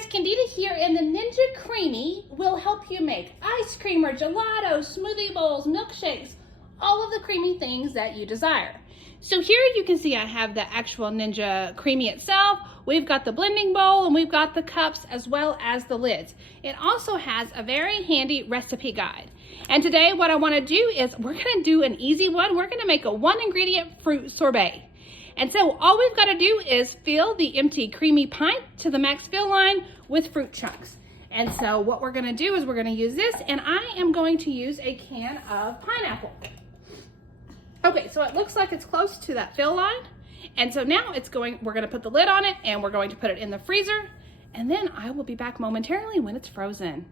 guys, Candida here, and the Ninja CREAMi will help you make ice cream or gelato, smoothie bowls, milkshakes, all of the creamy things that you desire. So here you can see I have the actual Ninja CREAMi itself. We've got the blending bowl and we've got the cups as well as the lids. It also has a very handy recipe guide. And today what I want to do is we're going to do an easy one. We're going to make a 1-ingredient fruit sorbet. And so all we've got to do is fill the empty CREAMi pint to the max fill line with fruit chunks. And so what we're going to do is we're going to use this, and I am going to use a can of pineapple. Okay, so it looks like it's close to that fill line. And so now we're going to put the lid on it and we're going to put it in the freezer. And then I will be back momentarily when it's frozen.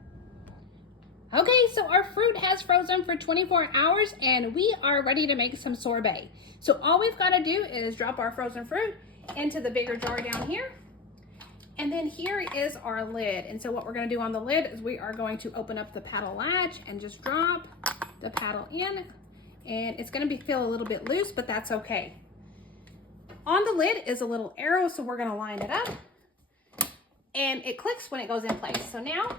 Okay, so our fruit has frozen for 24 hours and we are ready to make some sorbet. So all we've got to do is drop our frozen fruit into the bigger jar down here. And then here is our lid. And so what we're going to do on the lid is we are going to open up the paddle latch and just drop the paddle in. And it's going to feel a little bit loose, but that's okay. On the lid is a little arrow, so we're going to line it up. And it clicks when it goes in place. So now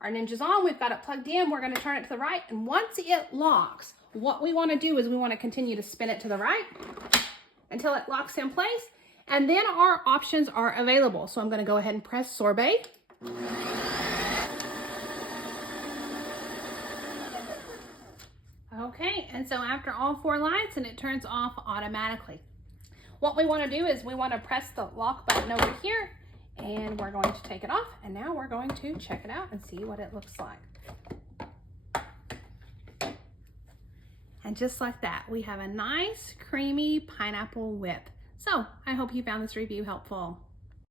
our Ninja's on, we've got it plugged in, we're going to turn it to the right, and once it locks, what we want to do is we want to continue to spin it to the right until it locks in place, and then our options are available. So I'm going to go ahead and press sorbet. Okay, and so after all 4 lights, and it turns off automatically. What we want to do is we want to press the lock button over here, and we're going to take it off, and now we're going to check it out and see what it looks like. And just like that, we have a nice creamy pineapple whip. So I hope you found this review helpful.